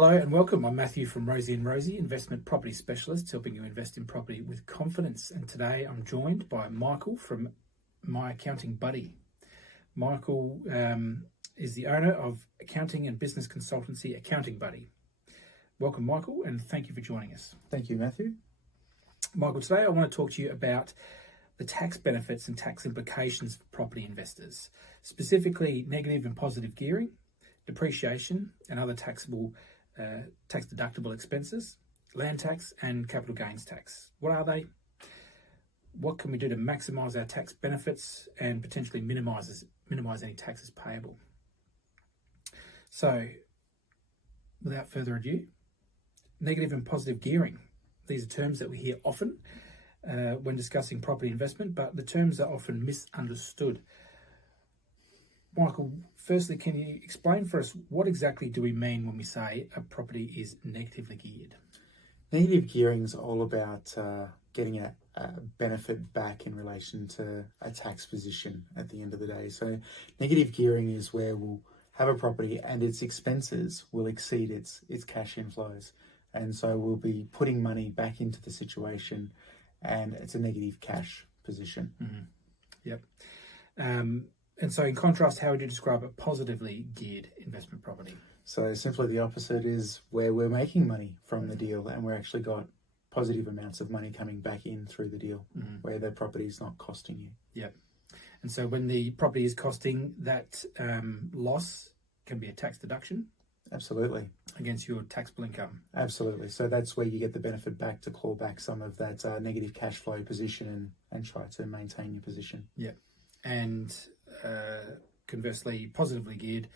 Hello and welcome. I'm Matthew from Rosie and Rosie, investment property specialists, helping you invest in property with confidence. And today I'm joined by Michael from My Accounting Buddy. Michael is the owner of accounting and business consultancy Accounting Buddy. Welcome, Michael, and thank you for joining us. Thank you, Matthew. Michael, today I want to talk to you about the tax benefits and tax implications for property investors, specifically negative and positive gearing, depreciation and other taxable tax deductible expenses, land tax and capital gains tax. What are they? What can we do to maximise our tax benefits and potentially minimise any taxes payable? So, without further ado, negative and positive gearing. These are terms that we hear often when discussing property investment, but the terms are often misunderstood. Michael, firstly, can you explain for us what exactly do we mean when we say a property is negatively geared? Negative gearing is all about getting a benefit back in relation to a tax position at the end of the day. So negative gearing is where we'll have a property and its expenses will exceed its cash inflows. And so we'll be putting money back into the situation and it's a negative cash position. Mm-hmm. Yep. And so in contrast, how would you describe a positively geared investment property? So simply the opposite is where we're making money from the deal and we're actually got positive amounts of money coming back in through the deal, where the property is not costing you. Yep. And so when the property is costing, that loss can be a tax deduction? Absolutely. Against your taxable income? Absolutely. So that's where you get the benefit back to claw back some of that negative cash flow position and try to maintain your position. Yep. And conversely, positively geared,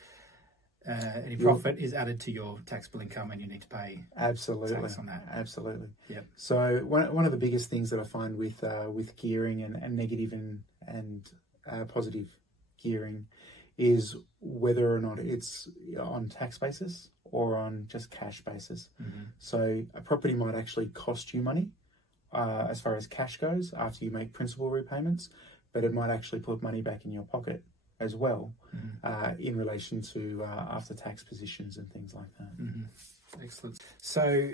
any profit is added to your taxable income and you need to pay tax on that. Absolutely. Yep. So one of the biggest things that I find with gearing and negative and positive gearing is whether or not it's on tax basis or on just cash basis. Mm-hmm. So a property might actually cost you money as far as cash goes after you make principal repayments, but it might actually put money back in your pocket as well, in relation to after-tax positions and things like that. Mm-hmm. Excellent. So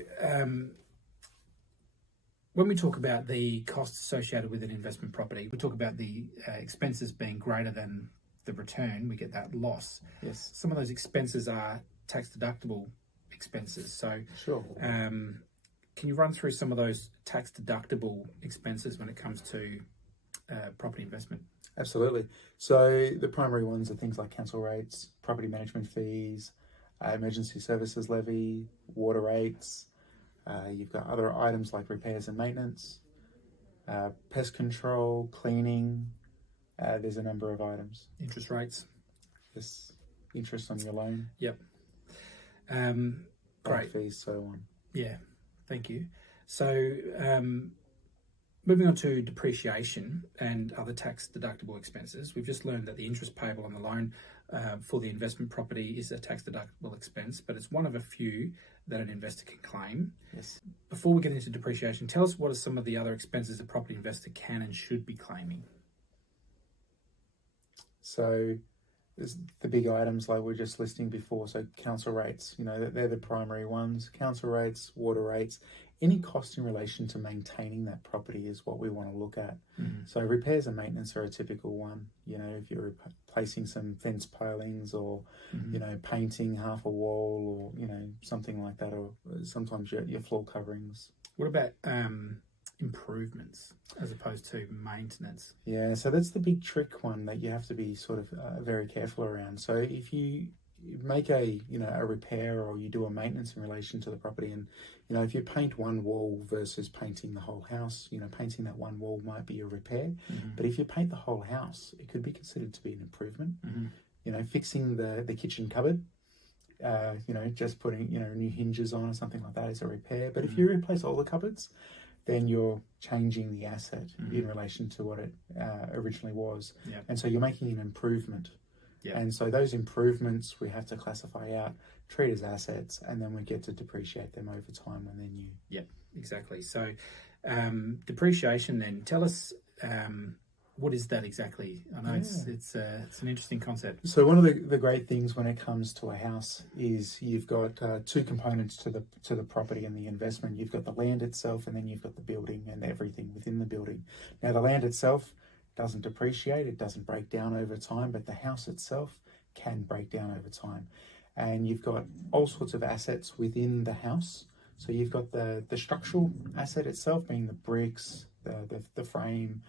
when we talk about the costs associated with an investment property, we talk about the expenses being greater than the return, we get that loss. Yes. Some of those expenses are tax-deductible expenses. So sure. Can you run through some of those tax-deductible expenses when it comes to property investment? Absolutely. So the primary ones are things like council rates, property management fees, emergency services levy, water rates. You've got other items like repairs and maintenance, pest control, cleaning. There's a number of items. Interest rates. Yes, interest on your loan. Yep. Great. Fees, so on. Yeah, thank you. So moving on to depreciation and other tax deductible expenses, we've just learned that the interest payable on the loan for the investment property is a tax deductible expense, but it's one of a few that an investor can claim. Yes. Before we get into depreciation, tell us what are some of the other expenses a property investor can and should be claiming? So there's the big items like we were just listing before. So council rates, they're the primary ones. Council rates, water rates, any cost in relation to maintaining that property is what we want to look at. Mm-hmm. So repairs and maintenance are a typical one. If you're replacing some fence pilings or, painting half a wall or, something like that, or sometimes your floor coverings. What about improvements as opposed to maintenance? Yeah, so that's the big trick one that you have to be sort of very careful around. So if you make a repair or you do a maintenance in relation to the property, and if you paint one wall versus painting the whole house, painting that one wall might be a repair, but if you paint the whole house, it could be considered to be an improvement. Fixing the kitchen cupboard, just putting new hinges on or something like that is a repair. But if you replace all the cupboards, then you're changing the asset in relation to what it originally was. Yep. And so you're making an improvement. Yep. And so those improvements we have to classify out, treat as assets, and then we get to depreciate them over time when they're new. Yep, exactly. So depreciation then, tell us what is that exactly? I know it's an interesting concept. So one of the great things when it comes to a house is you've got two components to the property and the investment. You've got the land itself, and then you've got the building and everything within the building. Now the land itself doesn't depreciate, it doesn't break down over time, but the house itself can break down over time. And you've got all sorts of assets within the house. So you've got the structural asset itself, being the bricks, the frame,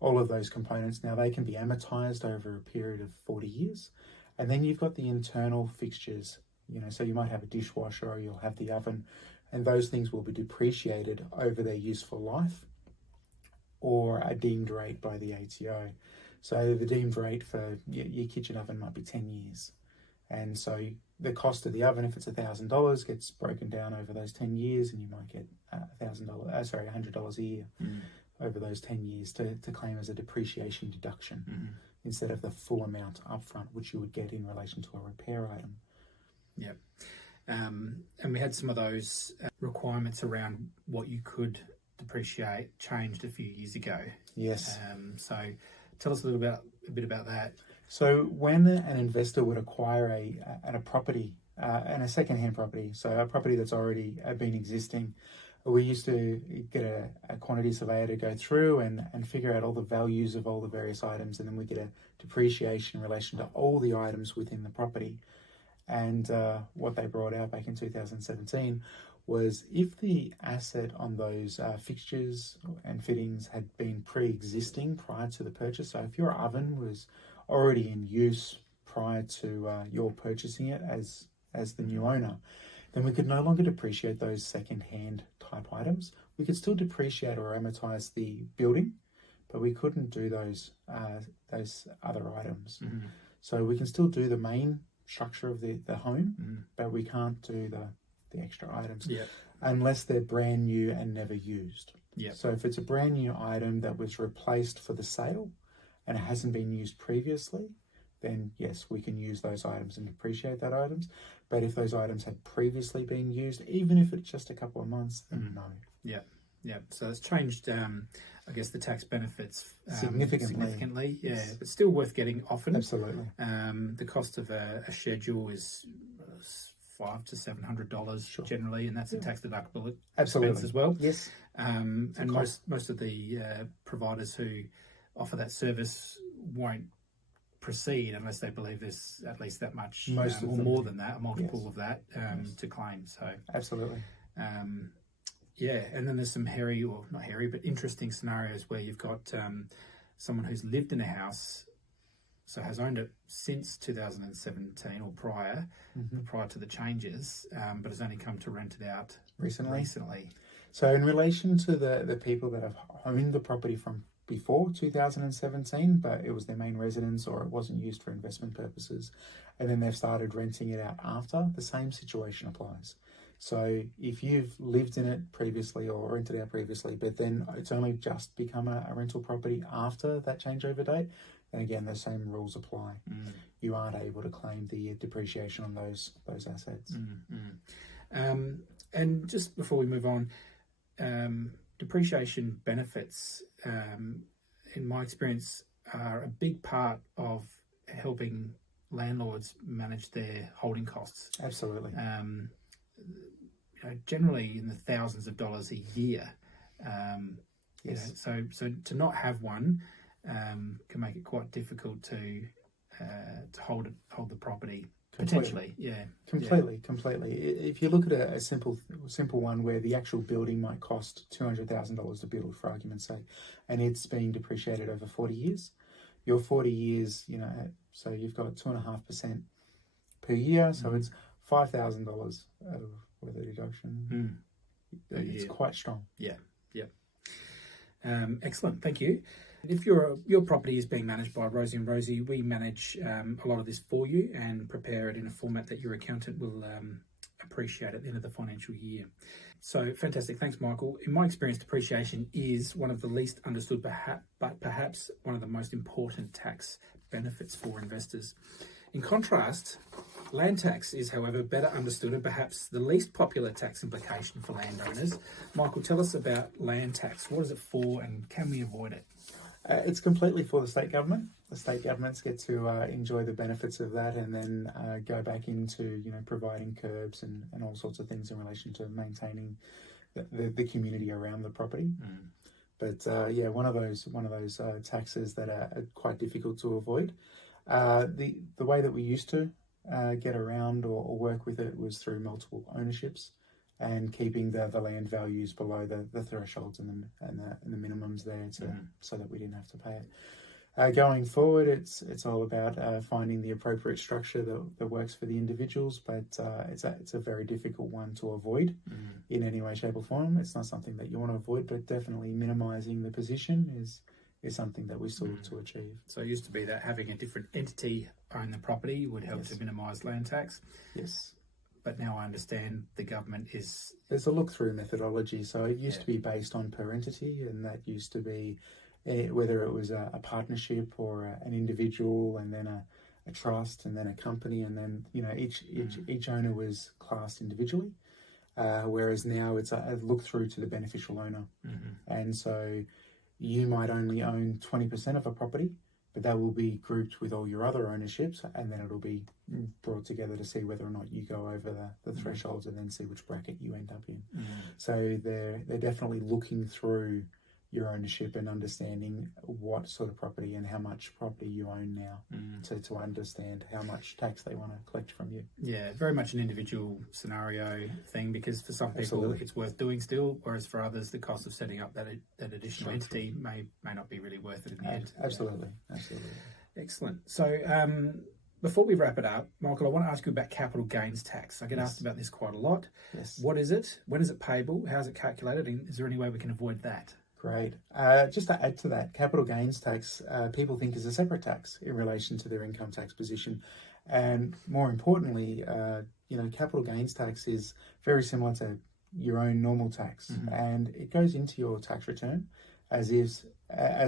all of those components. Now they can be amortized over a period of 40 years. And then you've got the internal fixtures, so you might have a dishwasher or you'll have the oven, and those things will be depreciated over their useful life or are deemed rate by the ATO. So the deemed rate for your kitchen oven might be 10 years. And so the cost of the oven, if it's $1,000, gets broken down over those 10 years, and you might get $100 a year over those 10 years to claim as a depreciation deduction instead of the full amount upfront, which you would get in relation to a repair item. Yep. And we had some of those requirements around what you could depreciate changed a few years ago. Yes. So tell us a bit about that. So when an investor would acquire a property, and a second-hand property, so a property that's already been existing, we used to get a quantity surveyor to go through and figure out all the values of all the various items, and then we get a depreciation in relation to all the items within the property. And what they brought out back in 2017 was if the asset on those fixtures and fittings had been pre-existing prior to the purchase, so if your oven was already in use prior to your purchasing it as the new owner, then we could no longer depreciate those second-hand type items. We could still depreciate or amortize the building, but we couldn't do those other items. So we can still do the main structure of the home, but we can't do the extra items unless they're brand new and never used. So if it's a brand new item that was replaced for the sale and it hasn't been used previously, then yes, we can use those items and depreciate that items. But if those items had previously been used, even if it's just a couple of months, then no. Yeah. So it's changed, I guess, the tax benefits significantly. Yeah, but still worth getting often. Absolutely. The cost of a schedule is $500 to $700 generally, and that's a tax deductible expense as well. Yes. And most of the providers who offer that service won't proceed unless they believe there's at least that much or more than that, a multiple of that to claim. So absolutely. And then there's some not hairy, but interesting scenarios where you've got someone who's lived in a house, so has owned it since 2017 or prior to the changes, but has only come to rent it out recently. So in relation to the people that have owned the property from before 2017, but it was their main residence or it wasn't used for investment purposes, and then they've started renting it out after, the same situation applies. So if you've lived in it previously or rented out previously, but then it's only just become a rental property after that changeover date, then again, the same rules apply. You aren't able to claim the depreciation on those assets. And just before we move on, depreciation benefits, in my experience, are a big part of helping landlords manage their holding costs. Absolutely. Generally in the thousands of dollars a year. So to not have one can make it quite difficult to hold the property. Potentially, Completely. If you look at a simple one where the actual building might cost $200,000 to build, for argument's sake, and it's being depreciated over 40 years, your 40 years, so you've got 2.5% per year, so it's $5,000 worth of deduction. It's quite strong. Excellent, thank you. If your property is being managed by Rosie and Rosie, we manage a lot of this for you and prepare it in a format that your accountant will appreciate at the end of the financial year. So fantastic, thanks Michael. In my experience, depreciation is one of the least understood, but perhaps one of the most important tax benefits for investors. In contrast, land tax is, however, better understood and perhaps the least popular tax implication for landowners. Michael, tell us about land tax. What is it for and can we avoid it? It's completely for the state government. The state governments get to enjoy the benefits of that, and then go back into providing curbs and all sorts of things in relation to maintaining the community around the property. But one of those taxes that are quite difficult to avoid. The way that we used to get around or work with it was through multiple ownerships and keeping the land values below the thresholds and the minimums there so that we didn't have to pay it. Going forward, it's all about finding the appropriate structure that works for the individuals, but it's a very difficult one to avoid in any way, shape or form. It's not something that you want to avoid, but definitely minimising the position is something that we still look to achieve. So it used to be that having a different entity own the property would help to minimise land tax. Yes. But now I understand the government is... There's a look-through methodology. So it used to be based on per entity, and that used to be whether it was a partnership or an individual, and then a trust, and then a company, and then each owner was classed individually. Whereas now it's a look-through to the beneficial owner. And so you might only own 20% of a property, but that will be grouped with all your other ownerships, and then it'll be brought together to see whether or not you go over the thresholds, and then see which bracket you end up in. So they're definitely looking through your ownership and understanding what sort of property and how much property you own now to understand how much tax they want to collect from you. Yeah, very much an individual scenario thing, because for some people it's worth doing still, whereas for others the cost of setting up that additional entity may not be really worth it in the end. Absolutely. Excellent. So before we wrap it up, Michael, I want to ask you about capital gains tax. I get asked about this quite a lot. Yes. What is it? When is it payable? How is it calculated? And is there any way we can avoid that? Great. Just to add to that, capital gains tax, people think is a separate tax in relation to their income tax position. And more importantly, capital gains tax is very similar to your own normal tax. And it goes into your tax return as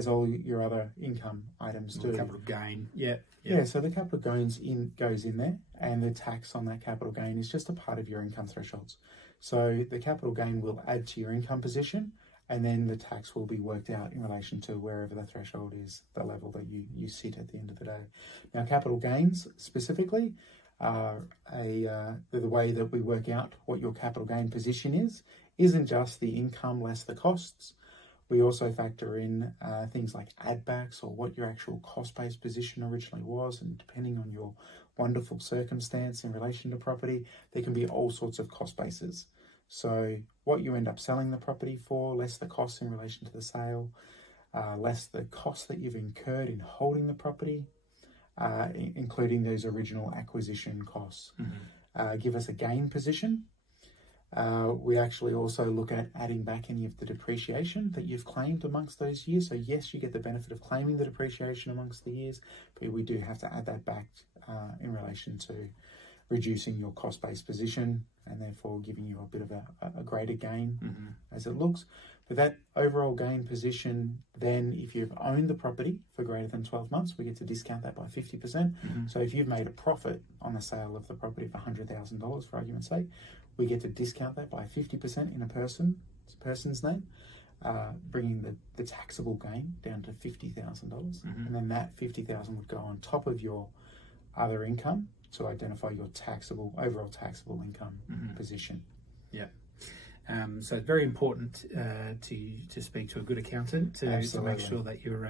all your other income items do. Capital gain, yeah. So the capital gains goes in there, and the tax on that capital gain is just a part of your income thresholds. So the capital gain will add to your income position, and then the tax will be worked out in relation to wherever the threshold is, the level that you sit at the end of the day. Now, capital gains specifically are the way that we work out what your capital gain position isn't just the income less the costs. We also factor in things like add-backs, or what your actual cost-based position originally was, and depending on your wonderful circumstance in relation to property, there can be all sorts of cost bases. So what you end up selling the property for, less the costs in relation to the sale, less the costs that you've incurred in holding the property, including those original acquisition costs, give us a gain position. We actually also look at adding back any of the depreciation that you've claimed amongst those years. So yes, you get the benefit of claiming the depreciation amongst the years, but we do have to add that back in relation to reducing your cost-based position, and therefore giving you a bit of a greater gain as it looks. But that overall gain position, then if you've owned the property for greater than 12 months, we get to discount that by 50%. So if you've made a profit on the sale of the property of $100,000, for argument's sake, we get to discount that by 50% in a person's name, bringing the taxable gain down to $50,000. And then that $50,000 would go on top of your other income to identify your overall taxable income position. Yeah. So it's very important to speak to a good accountant to make sure that you're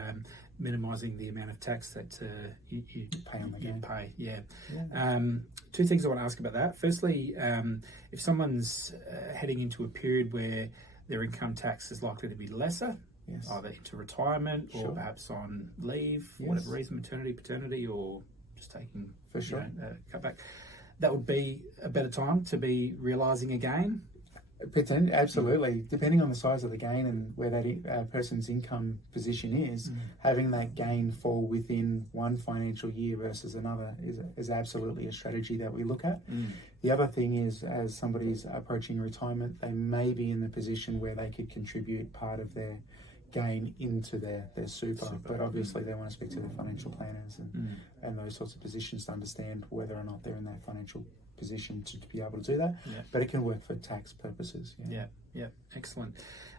minimising the amount of tax that you pay on the gain. Two things I want to ask about that. Firstly, if someone's heading into a period where their income tax is likely to be lesser, either into retirement or perhaps on leave, for whatever reason, maternity, paternity, or just taking a cutback, that would be a better time to be realising a gain. Absolutely. Depending on the size of the gain and where that person's income position is, having that gain fall within one financial year versus another is absolutely a strategy that we look at. The other thing is, as somebody's approaching retirement, they may be in the position where they could contribute part of their gain into their super. But obviously they want to speak to their financial planners and those sorts of positions to understand whether or not they're in that financial position to be able to do that. Yeah. But it can work for tax purposes. Yeah, excellent.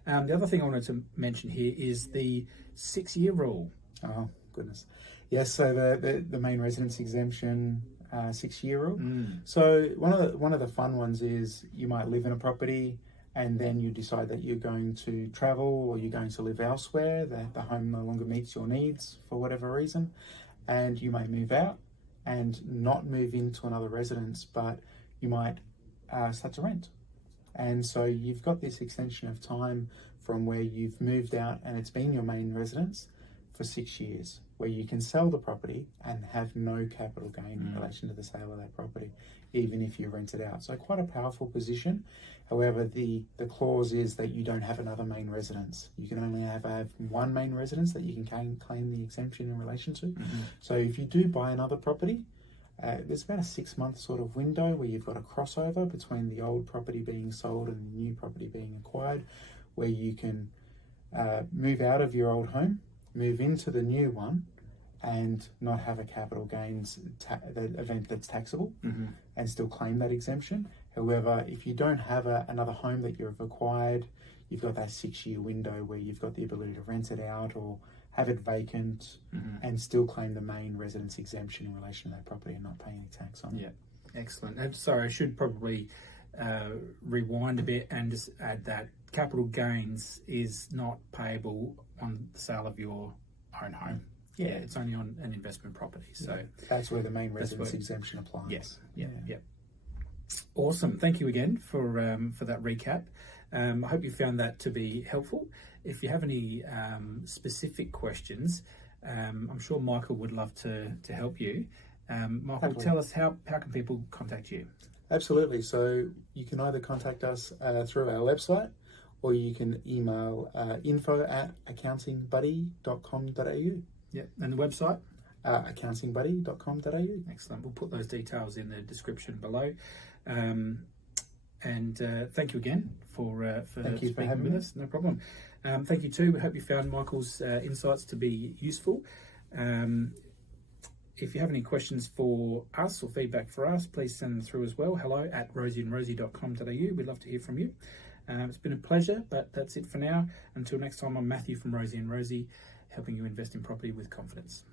The other thing I wanted to mention here is the 6-year rule. Oh goodness, yes. So the main residence exemption 6-year rule. So one of the fun ones is you might live in a property and then you decide that you're going to travel or you're going to live elsewhere, that the home no longer meets your needs for whatever reason, and you may move out and not move into another residence, but you might start to rent. And so you've got this extension of time from where you've moved out and it's been your main residence for 6 years, where you can sell the property and have no capital gain in relation to the sale of that property, even if you rent it out. So quite a powerful position. However, the clause is that you don't have another main residence. You can only have one main residence that you can claim the exemption in relation to. So if you do buy another property, there's about a 6-month sort of window where you've got a crossover between the old property being sold and the new property being acquired, where you can move out of your old home, move into the new one, and not have a capital gains event that's taxable and still claim that exemption. However, if you don't have another home that you've acquired, you've got that 6-year window where you've got the ability to rent it out or have it vacant and still claim the main residence exemption in relation to that property and not pay any tax on it. Yeah, excellent. And sorry, I should probably rewind a bit and just add that capital gains is not payable on the sale of your own home. Yeah, it's only on an investment property. So that's where the main residence exemption applies. Yes. Yeah. Awesome. Thank you again for that recap. I hope you found that to be helpful. If you have any specific questions, I'm sure Michael would love to help you. Michael, tell us how can people contact you? Absolutely. So you can either contact us through our website, or you can email info@accountingbuddy.com.au. Yeah, and the website? accountingbuddy.com.au. Excellent. We'll put those details in the description below. And thank you again for speaking with us. No problem. Thank you too. We hope you found Michael's insights to be useful. If you have any questions for us or feedback for us, please send them through as well. hello@rosieandrosie.com.au. We'd love to hear from you. It's been a pleasure, but that's it for now. Until next time, I'm Matthew from Rosie and Rosie, helping you invest in property with confidence.